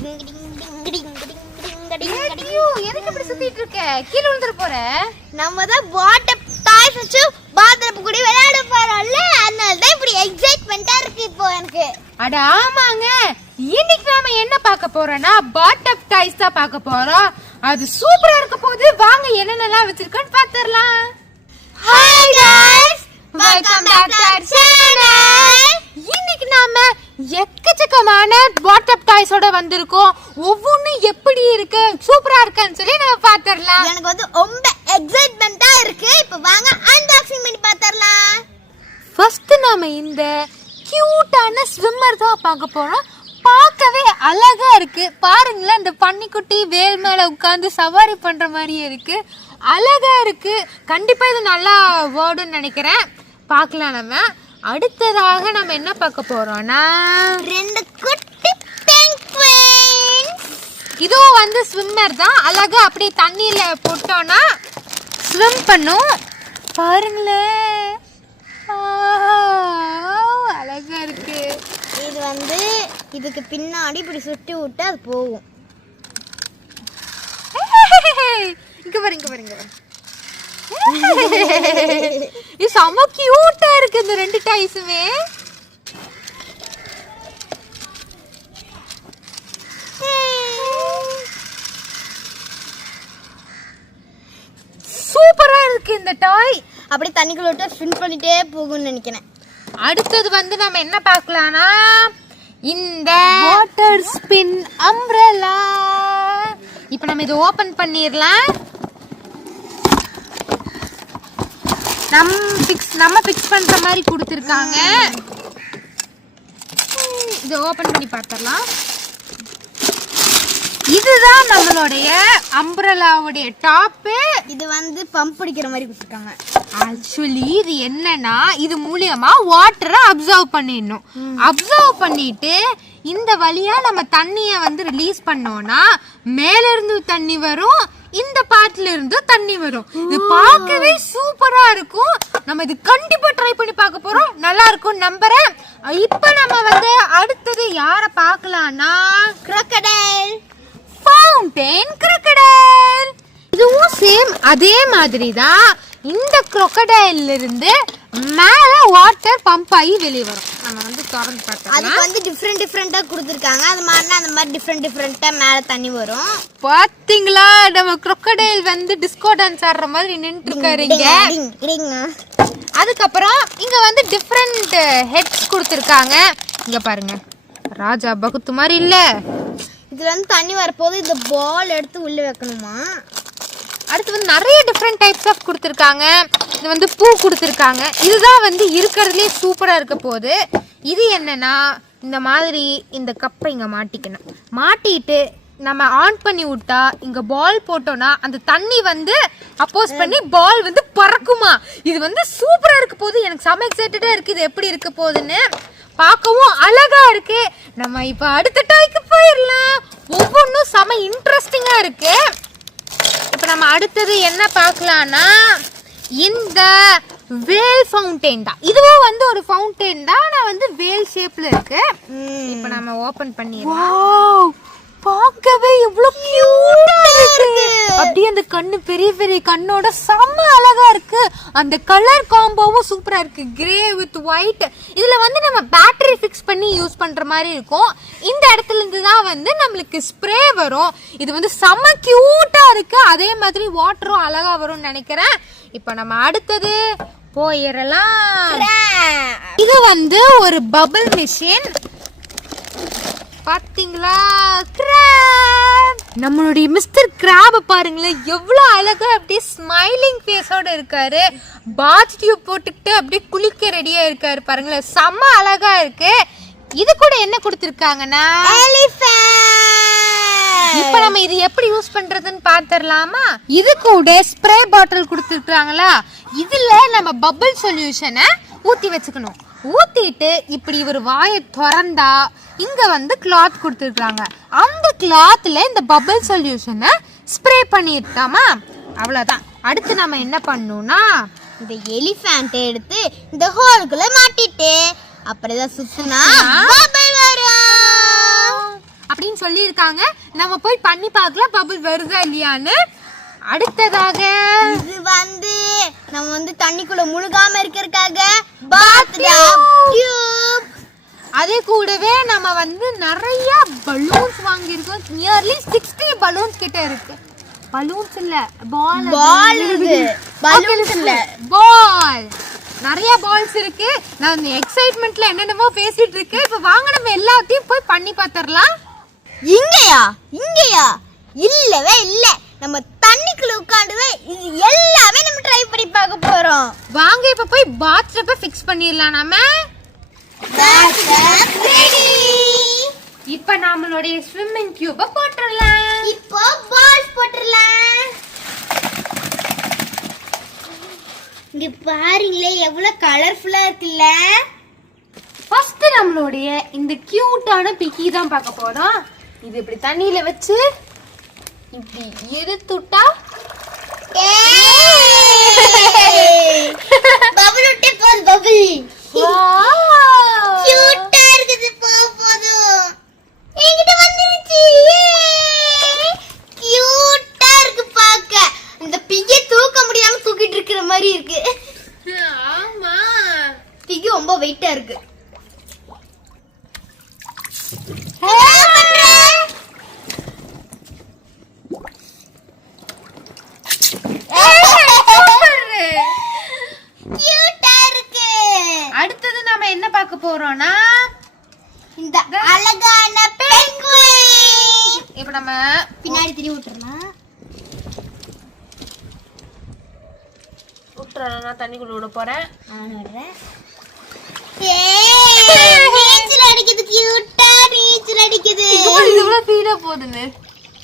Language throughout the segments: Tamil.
எதுக்கு இப்படி சுத்திட்டு இருக்க? கீழ விழுந்துற போற. நம்ம தான் வாட்டர் டாய்ஸ் வச்சு பாத்ரூம் கூட விளையாட போறோம்ல, அதனால தான் இப்படி எக்ஸைட்மெண்டா இருக்கு இப்போ எனக்கு. அட ஆமாங்க, இன்னைக்கு நாம என்ன பார்க்க போறோம்னா பாட்டப் டாய்ஸ் தான் பார்க்க போறோம். அது சூப்பரா இருக்க போது. வாங்க என்னென்னலாம் வச்சிருக்கோன்னு பாத்துறலாம். Hi guys, welcome back to our சேனல். இன்னைக்கு நாம எக்கச்சக்கமான பாட்டப் டாய்ஸோட வந்திருக்கோம். ஒவ்வொன்றும் எப்படி இருக்கு, சூப்பரா இருக்கான்னு சொல்லி நம்ம பாத்துறலாம். எனக்கு வந்து ரொம்ப எக்ஸைட்மெண்டா இருக்கு. இப்போ வாங்க அன்பாக்சிங் பண்ணி பாத்துறலாம். ஃபர்ஸ்ட் நாம இந்த கியூட்டான ஸ்விம்மர் தான் பார்க்க போறோம். பார்க்கவே அழகா இருக்கு. பாருங்களேன், இந்த பன்னிக்குட்டி வேல் மேல உட்கார்ந்து சவாரி பண்ற மாதிரியே இருக்கு. அழகா இருக்கு. கண்டிப்பா இது நல்லா ஓடுன்னு நினைக்கிறேன். பார்க்கலாம். நம்ம அடுத்ததாக நம்ம என்ன பார்க்க போறோம்னா ரெண்டு குட்டி பெங்குயின்ஸ். இதுவும் வந்து ஸ்விம்மர் தான். அழகா அப்படியே தண்ணியில போட்டோம்னா ஸ்விம் பண்ணும். பாருங்களேன், அழகா இருக்கு. இது வந்து இதுக்கு பின்னாடி இப்படி சுட்டி விட்டு அது போகும். இங்க பாருங்க. இது செம கியூட்டா இருக்கு இந்த ரெண்டு டாய்ஸுமே. சூப்பரா இருக்கு இந்த டாய். அப்படியே தண்ணிக்குள்ள விட்டு ஸ்பின் பண்ணிட்டே போகும்னு நினைக்கிறேன். அடுத்தது வந்து நம்ம என்ன பார்க்கலாம்னா இந்த வாட்டர் ஸ்பின் அம்ப்ரெல்லா. இப்போ நம்ம இதை ஓபன் பண்ணிரலாம். நம்ம ஃபிக்ஸ் பண்ற மாதிரி கொடுத்திருக்காங்க. இதை ஓபன் பண்ணி பார்த்தறலாம். இதுதான் நம்மளுடைய அம்ப்ரெல்லாவுடைய டாப். இது வந்து பம்ப் அடிக்கிற மாதிரி கொடுத்திருக்காங்க. ஆக்சுவலி இது என்னன்னா, இது மூலியமா வாட்டரை அப்சர்வ் பண்ணிடணும். அப்சர்வ் பண்ணிட்டு இந்த வழியா நம்ம தண்ணிய வந்து ரிலீஸ் பண்ணோம்னா மேல இருந்து தண்ணி வரும், இந்த பார்ட்ல இருந்து தண்ணி வரும். இது பார்க்கவே சூப்பரா இருக்கும். நம்ம இது கண்டிப்பா ட்ரை பண்ணி பார்க்க போறோம். நல்லா இருக்கும் நம்புறேன். இப்போ நம்ம வந்து அடுத்தது யார பார்க்கலாம்னா crocodile ஃபவுண்டைன் crocodile. இதுவும் சேம் அதே மாதிரி தான். இந்த crocodile இருந்து மேல வாட்டர் பம்ப் ஆகி வெளிய வரும். நம்ம வந்து திறந்து பார்த்தா அதுக்கு வந்து டிஃபரண்டா கொடுத்திருக்காங்க. அது மாதிரி அந்த மாதிரி டிஃபரண்டா மேல தண்ணி வரும். பாத்தீங்களா, நம்ம crocodile வந்து டிஸ்கோ டான்ஸ் ஆடுற மாதிரி நின்னுட்டு இருக்காருங்க. அதுக்கப்புறம் இங்க வந்து டிஃபரண்ட் ஹெட்ஸ் கொடுத்திருக்காங்க. இங்க பாருங்க, ராஜா பகுத்து மாதிரி இல்ல. இதுல வந்து தண்ணி வரப்போது இந்த பால் எடுத்து உள்ள வைக்கணுமா. அடுத்து வந்து நிறைய டிஃப்ரெண்ட் டைப்ஸ் ஆஃப் கொடுத்துருக்காங்க. இது வந்து பூ கொடுத்துருக்காங்க. இதுதான் வந்து இருக்கிறதுலே சூப்பராக இருக்க போகுது. இது என்னன்னா, இந்த மாதிரி இந்த கப்பை இங்கே மாட்டிக்கணும். மாட்டிட்டு நம்ம ஆன் பண்ணி விட்டா இங்கே பால் போட்டோன்னா அந்த தண்ணி வந்து அப்போஸ் பண்ணி பால் வந்து பறக்குமா. இது வந்து சூப்பராக இருக்க போகுது. எனக்கு செம எக்ஸைட்டடாக இருக்குது இது எப்படி இருக்க போகுதுன்னு. பார்க்கவும் அழகா இருக்கு. நம்ம இப்போ அடுத்த டாய்க்கு போயிடலாம். ஒவ்வொன்றும் செம இன்ட்ரெஸ்டிங்காக இருக்கு. இப்போ நம்ம அடுத்தது என்ன பார்க்கலாம்னா இந்த வேல் ஃபவுண்டைன் தான். இதுவும் வந்து ஒரு ஃபவுண்டைன் தான், ஆனால் வந்து வேல் ஷேப்ல இருக்கு. இப்போ நம்ம ஓபன் பண்ணிடலாம். பார்க்கவே எவ்வளவு கியூட்டா இருக்கு. அப்படியே அந்த கண்ணு பெரிய பெரிய கண்ணோட செம்ம அழகா இருக்கு. அந்த கலர் காம்போவும் சூப்பரா இருக்கு, கிரே வித் ஒயிட். இதுல வந்து நம்ம பேட்டரி ஃபிக்ஸ் பண்ணி யூஸ் பண்ற மாதிரி இருக்கும். இந்த இடத்துல இருந்து தான் வந்து நம்மளுக்கு ஸ்ப்ரே வரும். இது வந்து செம்ம கியூட்டா இருக்கு. அதே மாதிரி வாட்டரும் அழகா வரும்னு நினைக்கிறேன். இப்போ நம்ம அடுத்தது போயிடலாம். இது வந்து ஒரு பபிள் மிஷின். பாத்தீங்களா, கிராப். நம்மளுடைய மிஸ்டர் கிராப் பாருங்களேன், எவ்வளவு அழகா அப்படியே ஸ்மைலிங் ஃபேஸோட இருக்காரு. பாத் டியூப் போட்டுக்கிட்டு அப்படியே குளிக்க ரெடியா இருக்காரு. பாருங்களேன், செம்ம அழகா இருக்கு. இது கூட என்ன கொடுத்திருக்காங்கன்னா இப்ப நம்ம இது எப்படி யூஸ் பண்றதுன்னு பாத்துடலாமா. இது கூட ஸ்ப்ரே பாட்டில் கொடுத்துருக்காங்களா. இதுல நம்ம பபிள் சொல்யூஷனை ஊத்தி வச்சுக்கணும். ஊத்திட்டு இப்படி ஒரு வாயை திறந்தா இங்க வந்து கிளாத் கொடுத்துருக்காங்க. அந்த கிளாத்ல இந்த பபிள் சொல்யூஷனை ஸ்ப்ரே பண்ணிட்டாமா, அவ்வளவுதான். அடுத்து நம்ம என்ன பண்ணணும்னா இந்த எலிஃபண்ட் எடுத்து இந்த ஹோல்குள்ள மாட்டிட்டு அப்படியே சுத்தினா பபிள் வரும். அப்படின்னு சொல்லியிருக்காங்க. நம்ம போய் பண்ணி பார்க்கலாம் பபிள் வருதா இல்லையான்னு. அடுத்ததாக இது வந்து நம்ம வந்து தண்ணிக்குள்ள முழுகாம இருக்கிறதுக்காக பாத்டப் டியூப். அதே கூடவே நம்ம வந்து நிறைய பலூன்ஸ் வாங்கியிருக்கோம். நியர்லி 60 பலூன்ஸ் கிட்ட இருக்கு. பலூன்ஸ் இல்ல பால் இது பலூன்ஸ் இல்ல பால். நிறைய பால்ஸ் இருக்கு. நான் இந்த எக்ஸைட்மெண்ட்ல என்னென்னமோ பேசிட்டு இருக்கேன். இப்போ வாங்க நம்ம எல்லாத்தையும் போய் பண்ணி பார்த்துடலாம். இங்கயா இல்லவே இல்ல. நம்ம தண்ணிக்குள்ள உட்கார்ந்து இது எல்லாமே நம்ம ட்ரை பண்ணி பார்க்க போறோம். வாங்க இப்ப போய் பாத்டப்பை ஃபிக்ஸ் பண்ணிடலாம். நாம பாத்டப் ரெடி. இப்ப நம்மளுடைய ஸ்விம்மிங் டியூபை போட்டுடலாம். இப்போ பால்ஸ் போட்டுடலாம். இங்க பாருங்களே எவ்வளவு கலர்ஃபுல்லா இருக்குல்ல. ஃபர்ஸ்ட் நம்மளுடைய இந்த கியூட்டான பிக்கி தான் பார்க்க போறோம். இது இப்படி தண்ணியில வச்சு இப்படி எடுத்துட்டா பபிள் விட்டே போகுது. பபிள் கியூட்டா இருக்குது. போதும் என்கிட்ட வந்துருச்சு. கியூட்டா இருக்கு பார்க்க. இந்த பிகை தூக்க முடியாம தூக்கிட்டு இருக்கிற மாதிரி இருக்கு. ஆமா, பிகை ரொம்ப வெயிட்டா இருக்கு. அடுத்தது நாம என்ன பார்க்க போறோம்னா இந்த அழகான பெங்குயின். இப்ப நம்ம பின்னாடி திரும்பி விட்டுறலாம். நான் தண்ணிக்குள்ள விட போறேன். நான் விடுறேன். நீச்சல் அடிக்குது. கியூட்டா நீச்சல் அடிக்குது. இவ்வளவு ஸ்பீடா போகுதுன்னு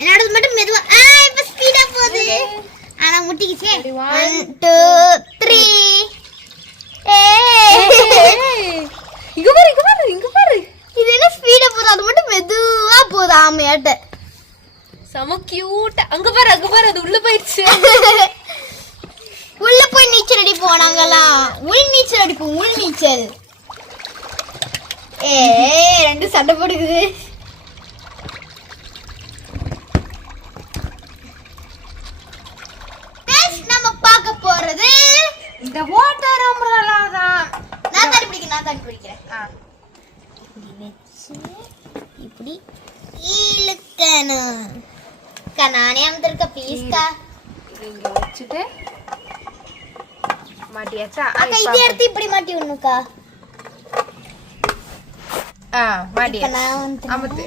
என்னோட மட்டும் மெதுவா. இப்ப ஸ்பீடா போகுது. ஆனா முட்டிக்கிச்சே. 1 2 3. இங்க பாரு. இது என்ன ஸ்பீடா போகுது? அது மட்டும் மெதுவா போகுது. ஆமையாட்ட சம கியூட்டா. அங்க பாரு அது உள்ள போயிடுச்சு. உள்ள போய் நீச்சல் அடிப்போம் நாங்கெல்லாம். உள் நீச்சல் அடிப்போம். உள் நீச்சல். ரெண்டு சண்டை போடுக்குது. நம்ம பார்க்க போறது இந்த வாட்டர் அம்ப்ரெல்லா தான். நான் தண்ணி பிடிக்கிறேன். இப்படி வச்சு இப்படி இழுக்கணும். நானே வந்திருக்க பீஸ்கா. இங்க வச்சுட்டு மாட்டியாச்சா? அக்கா இதை எடுத்து இப்படி மாட்டி விடணும்க்கா. மாட்டியா? நான் வந்து அமுத்து.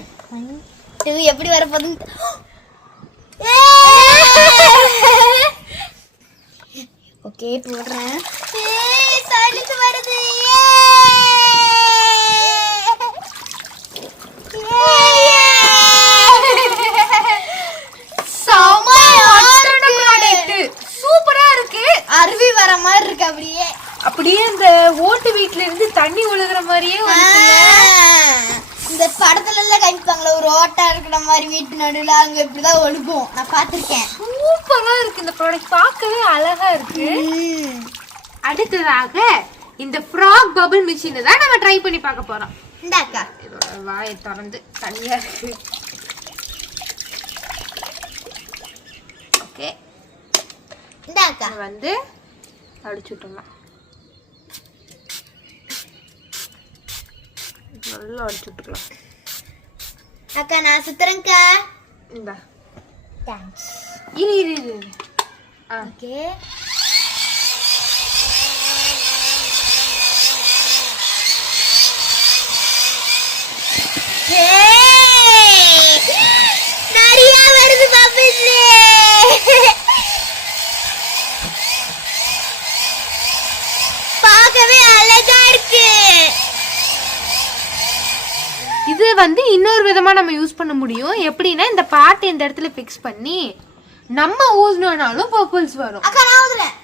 இது எப்படி வர போகுது? ஓகே போடுறேன். சளிச்சு வருது. சூப்பரா இருக்கு. அருவி வர மாதிரி இருக்கு. அப்படியே இந்த ஓட்டு வீட்ல இருந்து தண்ணி ஒழுகுற மாதிரியே இந்த படத்துல எல்லாம் காமிப்பாங்களே ஒரு ஓட்டா இருக்கிற மாதிரி வீட்டு நடுவுல அங்க இப்படிதான் ஒழுகும். நான் பாத்திருக்கேன். சூப்பரா இருக்கு. இந்த ப்ராடக்ட் பார்க்கவே அழகா இருக்கு. அடுத்ததாக இந்த ஃப்ராக் பபிள் மிஷினை தான் நம்ம ட்ரை பண்ணி பார்க்க போறோம். இந்தாக்கா இதோட வாயை திறந்து தனியா இருக்கு. ஓகே, இந்தாக்கா வந்து அடிச்சு விட்டுலாம். நல்லா அடிச்சு விட்டுக்கலாம். அக்கா நான் சுத்துறேன்க்கா. இந்தா தேங்க்ஸ். இரு. ஓகே நிறைய வருது பபிள்ஸ். பார்க்கவே அழகா இருக்கு. இது வந்து இன்னொரு விதமா நம்ம யூஸ் பண்ண முடியும். எப்படின்னா இந்த பாட்டு இந்த இடத்துல ஃபிக்ஸ் பண்ணி நம்ம ஊதுனாலும் பர்பிள்ஸ் வரும். அக்கா நான் ஊதுறேன்.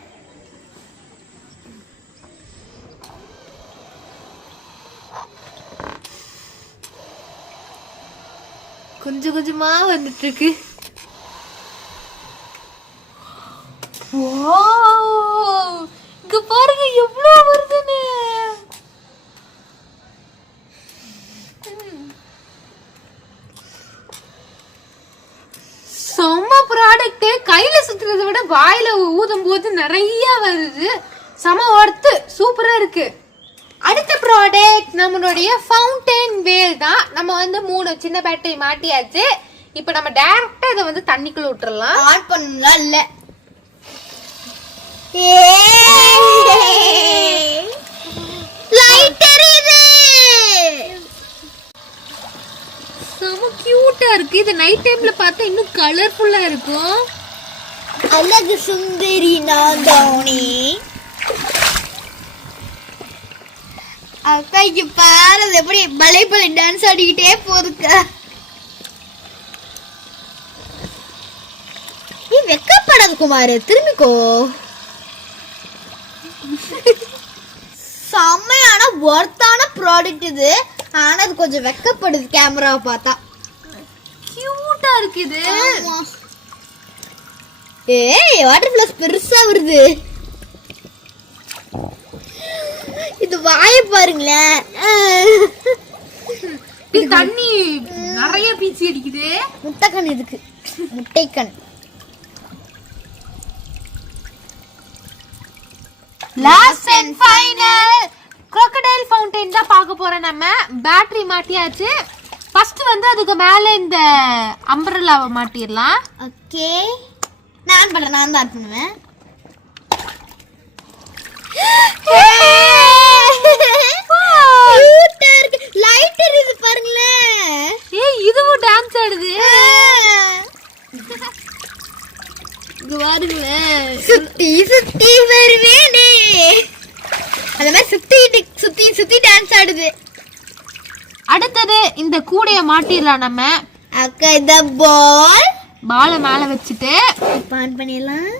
கொஞ்சம் கொஞ்சமா வந்துட்டு இருக்கு. இங்க பாருங்க எவ்வளவு வருதுன்னு. ப்ராடக்ட் கையில சுத்துறதை விட வாயில ஊதும் போது நிறைய வருது. சம ஒர்த்து, சூப்பரா இருக்கு. அடுத்த ப்ராடக்ட் நம்மளுடைய ஃபவுண்டைன் வேல் தான். நம்ம வந்து 3 சின்ன பேட்டரி மாட்டியாச்சு. இப்போ நம்ம டைரக்டா இதை வந்து தண்ணிக்குள்ள விட்டுறலாம். ஆன் பண்ணலாம் இல்ல. லைட் எரியுது. செம கியூட்டா இருக்கு. இது நைட் டைம்ல பார்த்தா இன்னும் கலர்ஃபுல்லா இருக்கும். அழகு சுந்தரி நான் தானே. அக்கா இங்க பாரு எப்படி பலை டான்ஸ் ஆடிக்கிட்டே போகுதுக்கா. நீ வெக்கப்படாத குமார், திரும்பிக்கோ. செம்மையான ஒர்த்தான ப்ராடக்ட் இது. ஆனா அது கொஞ்சம் வெக்கப்படுது கேமராவை பார்த்தா. கியூட்டா இருக்கு இது. ஏய் வாட்டர் ஃப்ளஷ் பெருசா வருது. இது வாயை பாருங்களேன். தண்ணி நிறைய பீச்சி அடிக்குது. முட்டைக்கண் இதுக்கு, முட்டைக்கண். Last and final crocodile fountain தான் பார்க்க போறோம். நம்ம பேட்டரி மாட்டியாச்சு. ஃபர்ஸ்ட் வந்து அதுக்கு மேல இந்த அம்பரல்லாவை மாட்டிடலாம். ஓகே, நான் பண்றேன். நான் தான் ஆட் பண்ணுவேன். லைட் எரியுது பாருங்களேன். ஏய் இதுவும் டான்ஸ் ஆடுது. இது பாருங்களேன். சுத்தி சுத்தி வருவேனே, அந்த மாதிரி சுத்தி சுத்தி டான்ஸ் ஆடுது. அடுத்தது இந்த கூடைய மாட்டிடலாம். நம்ம அக்கா இந்த பாலை மேல வச்சுட்டு ஆன் பண்ணிடலாம்.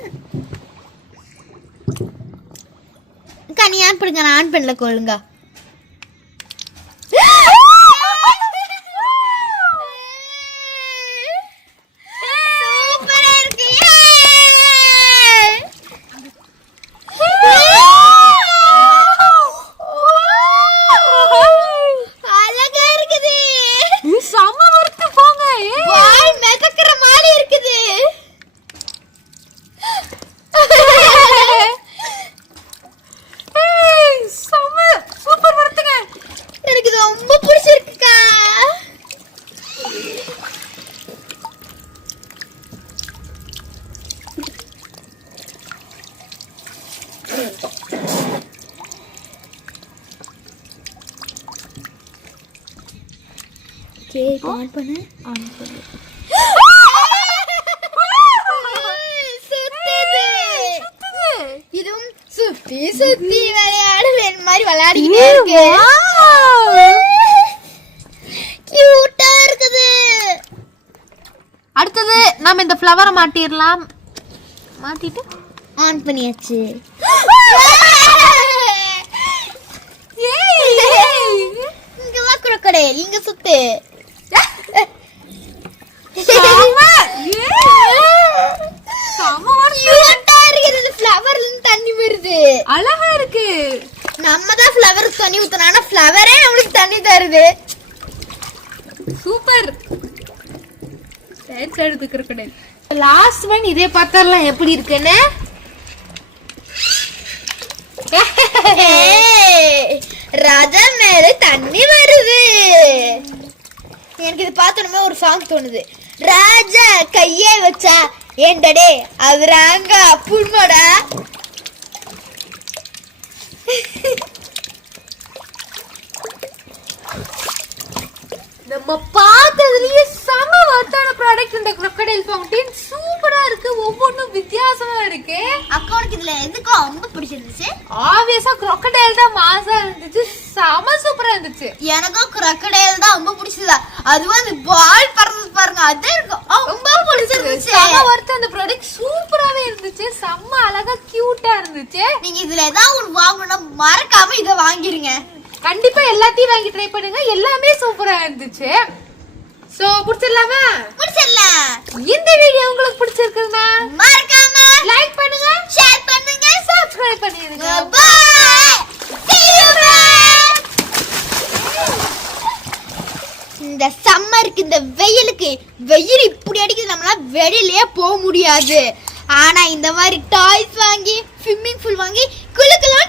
அக்கா நீ ஆன் பண்ணுங்க, நான் ஆன் பண்ணல கொள்ளுங்க. ஆன் பண்ணு. இதுவும் சுத்தி சுத்தி விளையாடுவேன் மாதிரி விளையாடிக்கிட்டே இருக்கு. கியூட்டா இருக்குது. அடுத்தது நாம இந்த ஃப்ளவரை மாட்டிடலாம். மாட்டிட்டு ஆன் பண்ணியாச்சு. இங்க வா crocodile, இங்க சுத்து. தண்ணி வருது, அழகா இருக்கு. நம்ம தான் ஃப்ளவருக்கு தண்ணி ஊத்தணும், ஆனா ஃப்ளவரே நம்மளுக்கு தண்ணி தருது. சூப்பர். டான்ஸ் ஆடுது crocodile. லாஸ்ட் ஒன் இதே பார்த்தறலாம் எப்படி இருக்குன்னு. ராஜா மேல தண்ணி வருது. எனக்கு இது பார்த்தோமே ஒரு சாங் தோணுது. ராஜா கையே வச்சா ஏண்டடே அவராங்க புண்ணோடா. நம்ம பார்த்ததுலயே செம வர்த்தான ப்ராடக்ட் இந்த crocodile ஃபவுண்டைன். சூப்பரா இருக்கு, ஒவ்வொன்றும் வித்தியாசமா இருக்கு. அக்கௌண்ட்க்கு இதுல எதுக்கும் ரொம்ப பிடிச்சிருந்துச்சு. ஆப்வியஸா crocodile தான் மாசா இருந்துச்சு, செம சூப்பரா இருந்துச்சு. எனக்கும் crocodile தான் ரொம்ப பிடிச்சது. அதுவும் அந்த பால் பறந்து பாருங்க, அது ரொம்ப பிடிச்சிருந்துச்சு. செம வர்த்த அந்த ப்ராடக்ட் சூப்பராவே இருந்துச்சு, செம்ம அழகா கியூட்டா இருந்துச்சு. நீங்க இதுல ஏதாவது ஒன்று வாங்கணும்னா மறக்காம இதை வாங்கிருங்க. கண்டிப்பா எல்லாத்தையும் வாங்கி ட்ரை பண்ணுங்க, எல்லாமே சூப்பரா இருந்துச்சு. சோ பிடிச்சிடலாமா? பிடிச்சிடலாம். இந்த வீடியோ உங்களுக்கு பிடிச்சிருக்குன்னா மறக்காம லைக் பண்ணுங்க, ஷேர் பண்ணுங்க, சப்ஸ்கிரைப் பண்ணிடுங்க. பை. See you back. இந்த சம்மருக்கு, இந்த வெயிலுக்கு, வெயில் இப்படி அடிக்குது. நம்மளால வெளியிலேயே போக முடியாது. ஆனா இந்த மாதிரி டாய்ஸ் வாங்கி ஸ்விம்மிங் பூல் வாங்கி குளுக்குள்ள